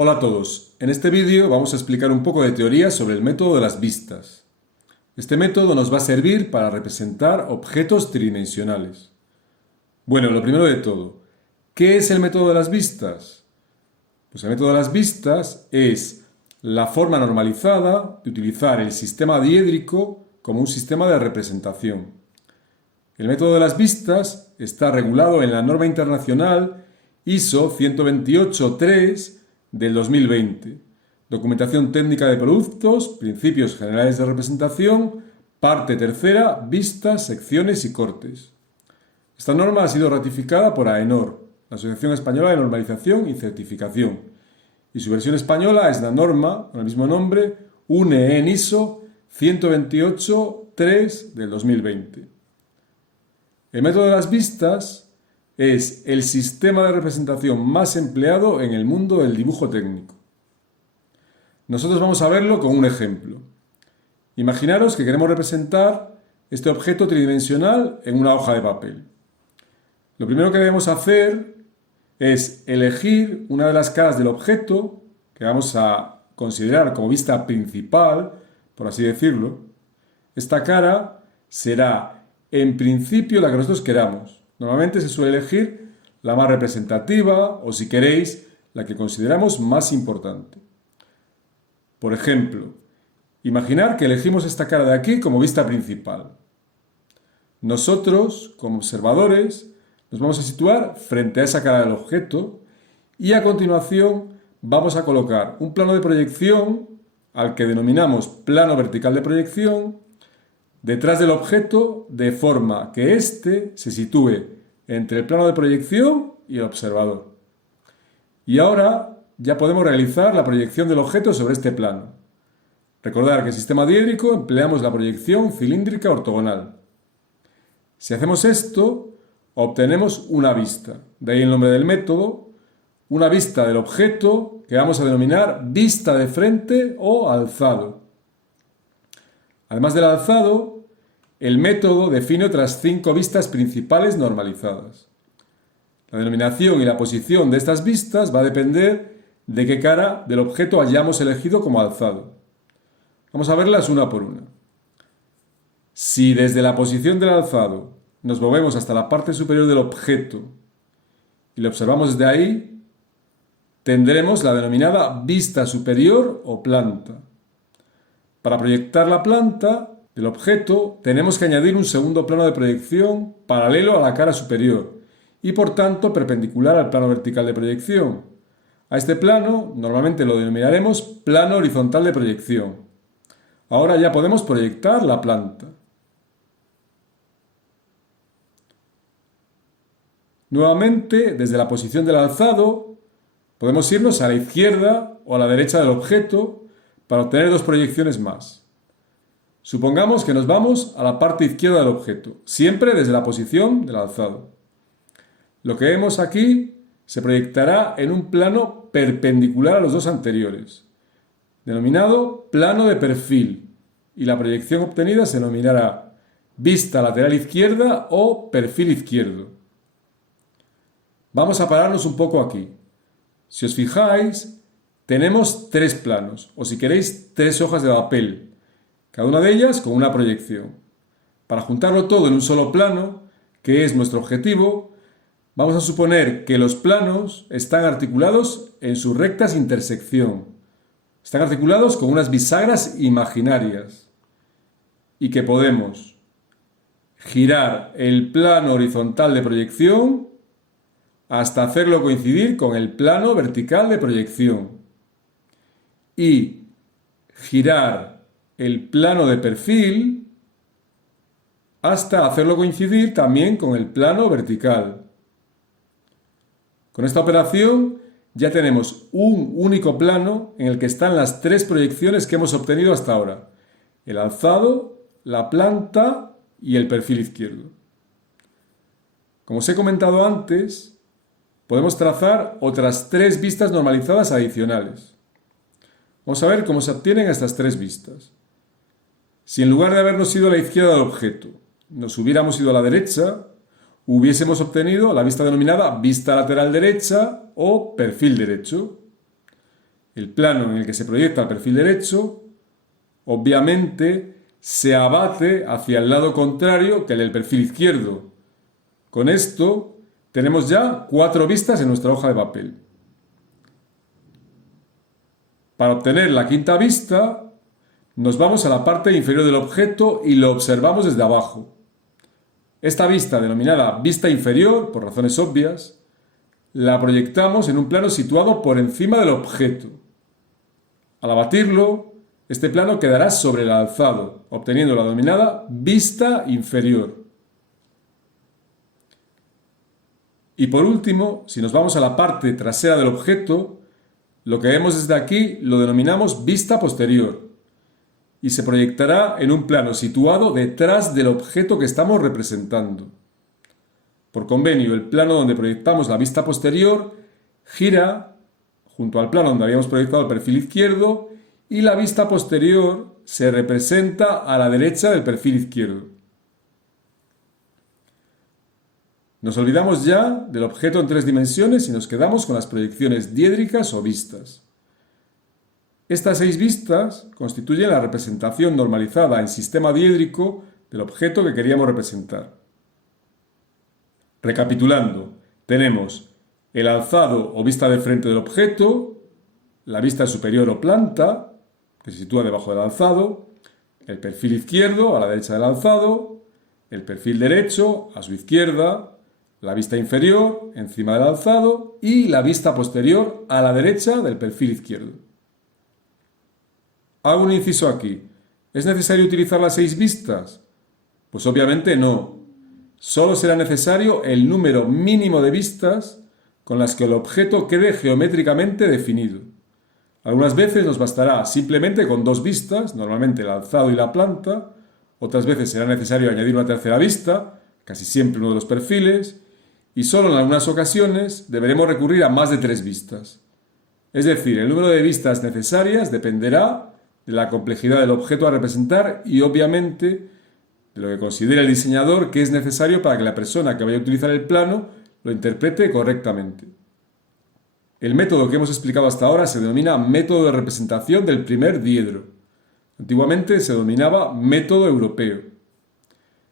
Hola a todos, en este vídeo vamos a explicar un poco de teoría sobre el método de las vistas. Este método nos va a servir para representar objetos tridimensionales. Bueno, lo primero de todo, ¿qué es el método de las vistas? Pues el método de las vistas es la forma normalizada de utilizar el sistema diédrico como un sistema de representación. El método de las vistas está regulado en la norma internacional ISO 128.3 del 2020, Documentación técnica de productos, principios generales de representación, parte tercera, vistas, secciones y cortes. Esta norma ha sido ratificada por AENOR, la Asociación Española de Normalización y Certificación, y su versión española es la norma, con el mismo nombre, UNE ISO 128.3 del 2020. El método de las vistas es el sistema de representación más empleado en el mundo del dibujo técnico. Nosotros vamos a verlo con un ejemplo. Imaginaros que queremos representar este objeto tridimensional en una hoja de papel. Lo primero que debemos hacer es elegir una de las caras del objeto, que vamos a considerar como vista principal, por así decirlo. Esta cara será, en principio, la que nosotros queramos. Normalmente se suele elegir la más representativa o, si queréis, la que consideramos más importante. Por ejemplo, imaginar que elegimos esta cara de aquí como vista principal. Nosotros, como observadores, nos vamos a situar frente a esa cara del objeto y a continuación vamos a colocar un plano de proyección al que denominamos plano vertical de proyección detrás del objeto de forma que éste se sitúe entre el plano de proyección y el observador. Y ahora ya podemos realizar la proyección del objeto sobre este plano. Recordar que en sistema diédrico empleamos la proyección cilíndrica ortogonal. Si hacemos esto, obtenemos una vista, de ahí el nombre del método, una vista del objeto que vamos a denominar vista de frente o alzado. Además del alzado, el método define otras 5 vistas principales normalizadas. La denominación y la posición de estas vistas va a depender de qué cara del objeto hayamos elegido como alzado. Vamos a verlas una por una. Si desde la posición del alzado nos movemos hasta la parte superior del objeto y lo observamos desde ahí, tendremos la denominada vista superior o planta. Para proyectar la planta del objeto tenemos que añadir un segundo plano de proyección paralelo a la cara superior y por tanto perpendicular al plano vertical de proyección. A este plano normalmente lo denominaremos plano horizontal de proyección. Ahora ya podemos proyectar la planta. Nuevamente, desde la posición del alzado, podemos irnos a la izquierda o a la derecha del objeto para obtener 2 proyecciones más. Supongamos que nos vamos a la parte izquierda del objeto, siempre desde la posición del alzado. Lo que vemos aquí se proyectará en un plano perpendicular a los 2 anteriores, denominado plano de perfil, y la proyección obtenida se denominará vista lateral izquierda o perfil izquierdo. Vamos a pararnos un poco aquí. Si os fijáis, tenemos 3 planos, o si queréis 3 hojas de papel, cada una de ellas con una proyección. Para juntarlo todo en un solo plano, que es nuestro objetivo, vamos a suponer que los planos están articulados en sus rectas intersección. Están articulados con unas bisagras imaginarias y que podemos girar el plano horizontal de proyección hasta hacerlo coincidir con el plano vertical de proyección y girar el plano de perfil hasta hacerlo coincidir también con el plano vertical. Con esta operación ya tenemos un único plano en el que están las 3 proyecciones que hemos obtenido hasta ahora: el alzado, la planta y el perfil izquierdo. Como os he comentado antes, podemos trazar otras 3 vistas normalizadas adicionales. Vamos a ver cómo se obtienen estas 3 vistas. Si en lugar de habernos ido a la izquierda del objeto, nos hubiéramos ido a la derecha, hubiésemos obtenido la vista denominada vista lateral derecha o perfil derecho. el plano en el que se proyecta el perfil derecho, obviamente se abate hacia el lado contrario que el del perfil izquierdo. Con esto tenemos ya 4 vistas en nuestra hoja de papel. Para obtener la quinta vista, nos vamos a la parte inferior del objeto y lo observamos desde abajo. Esta vista, denominada vista inferior, por razones obvias, la proyectamos en un plano situado por encima del objeto. Al abatirlo, este plano quedará sobre el alzado, obteniendo la denominada vista inferior. Y por último, si nos vamos a la parte trasera del objeto, lo que vemos desde aquí lo denominamos vista posterior y se proyectará en un plano situado detrás del objeto que estamos representando. Por convenio, el plano donde proyectamos la vista posterior gira junto al plano donde habíamos proyectado el perfil izquierdo y la vista posterior se representa a la derecha del perfil izquierdo. Nos olvidamos ya del objeto en 3 dimensiones y nos quedamos con las proyecciones diédricas o vistas. Estas 6 vistas constituyen la representación normalizada en sistema diédrico del objeto que queríamos representar. Recapitulando, tenemos el alzado o vista de frente del objeto, la vista superior o planta, que se sitúa debajo del alzado, el perfil izquierdo a la derecha del alzado, el perfil derecho a su izquierda, la vista inferior encima del alzado y la vista posterior a la derecha del perfil izquierdo. Hago un inciso aquí. ¿Es necesario utilizar las 6 vistas? Pues obviamente no. Solo será necesario el número mínimo de vistas con las que el objeto quede geométricamente definido. Algunas veces nos bastará simplemente con 2 vistas, normalmente el alzado y la planta. Otras veces será necesario añadir una tercera vista, casi siempre uno de los perfiles. Y solo en algunas ocasiones deberemos recurrir a más de 3 vistas. Es decir, el número de vistas necesarias dependerá de la complejidad del objeto a representar y obviamente de lo que considere el diseñador que es necesario para que la persona que vaya a utilizar el plano lo interprete correctamente. El método que hemos explicado hasta ahora se denomina método de representación del primer diedro. Antiguamente se denominaba método europeo.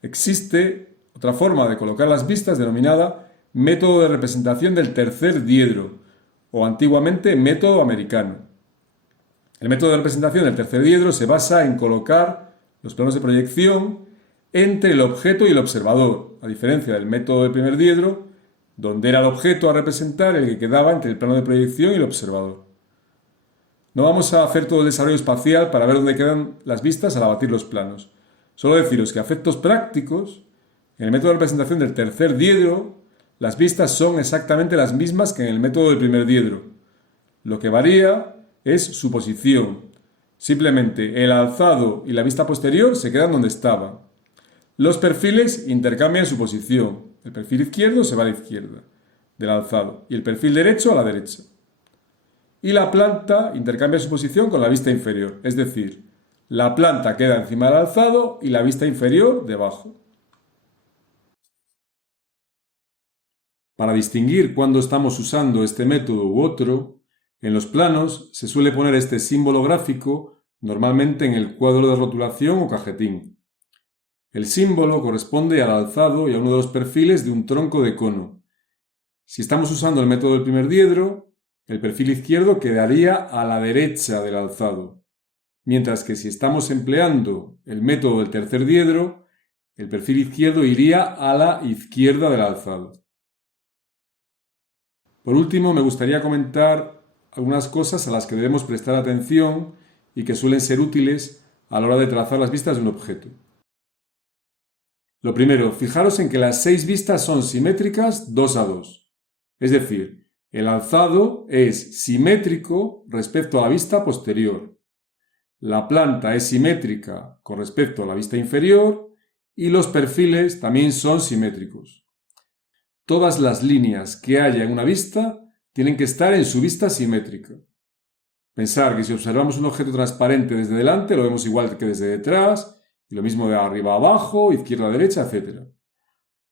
Existe otra forma de colocar las vistas denominada método de representación del tercer diedro o antiguamente método americano. El método de representación del tercer diedro se basa en colocar los planos de proyección entre el objeto y el observador, a diferencia del método del primer diedro, donde era el objeto a representar el que quedaba entre el plano de proyección y el observador. No vamos a hacer todo el desarrollo espacial para ver dónde quedan las vistas al abatir los planos. Solo deciros que a efectos prácticos, en el método de representación del tercer diedro, las vistas son exactamente las mismas que en el método del primer diedro. Lo que varía es su posición. Simplemente el alzado y la vista posterior se quedan donde estaban. Los perfiles intercambian su posición. El perfil izquierdo se va a la izquierda del alzado y el perfil derecho a la derecha. Y la planta intercambia su posición con la vista inferior, es decir, la planta queda encima del alzado y la vista inferior debajo. Para distinguir cuándo estamos usando este método u otro, en los planos se suele poner este símbolo gráfico normalmente en el cuadro de rotulación o cajetín. El símbolo corresponde al alzado y a uno de los perfiles de un tronco de cono. Si estamos usando el método del primer diedro, el perfil izquierdo quedaría a la derecha del alzado, mientras que si estamos empleando el método del tercer diedro, el perfil izquierdo iría a la izquierda del alzado. Por último, me gustaría comentar algunas cosas a las que debemos prestar atención y que suelen ser útiles a la hora de trazar las vistas de un objeto. Lo primero, fijaros en que las 6 vistas son simétricas 2 a 2. Es decir, el alzado es simétrico respecto a la vista posterior. La planta es simétrica con respecto a la vista inferior y los perfiles también son simétricos. Todas las líneas que haya en una vista tienen que estar en su vista simétrica. Pensar que si observamos un objeto transparente desde delante lo vemos igual que desde detrás, y lo mismo de arriba a abajo, izquierda a derecha, etc.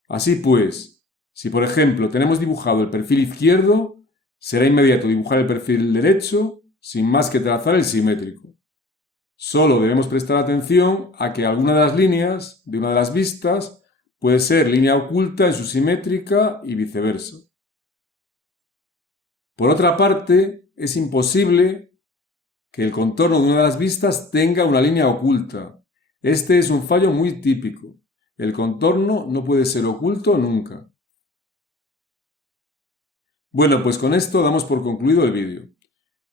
Así pues, si por ejemplo tenemos dibujado el perfil izquierdo, será inmediato dibujar el perfil derecho sin más que trazar el simétrico. Solo debemos prestar atención a que alguna de las líneas de una de las vistas puede ser línea oculta en su simétrica y viceversa. Por otra parte, es imposible que el contorno de una de las vistas tenga una línea oculta. Este es un fallo muy típico. El contorno no puede ser oculto nunca. Bueno, pues con esto damos por concluido el vídeo.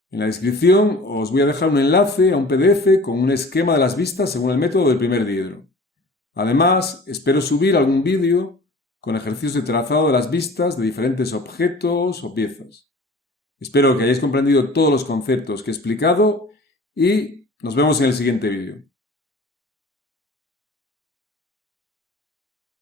En la descripción os voy a dejar un enlace a un PDF con un esquema de las vistas según el método del primer diedro. Además, espero subir algún vídeo con ejercicios de trazado de las vistas de diferentes objetos o piezas. Espero que hayáis comprendido todos los conceptos que he explicado y nos vemos en el siguiente vídeo.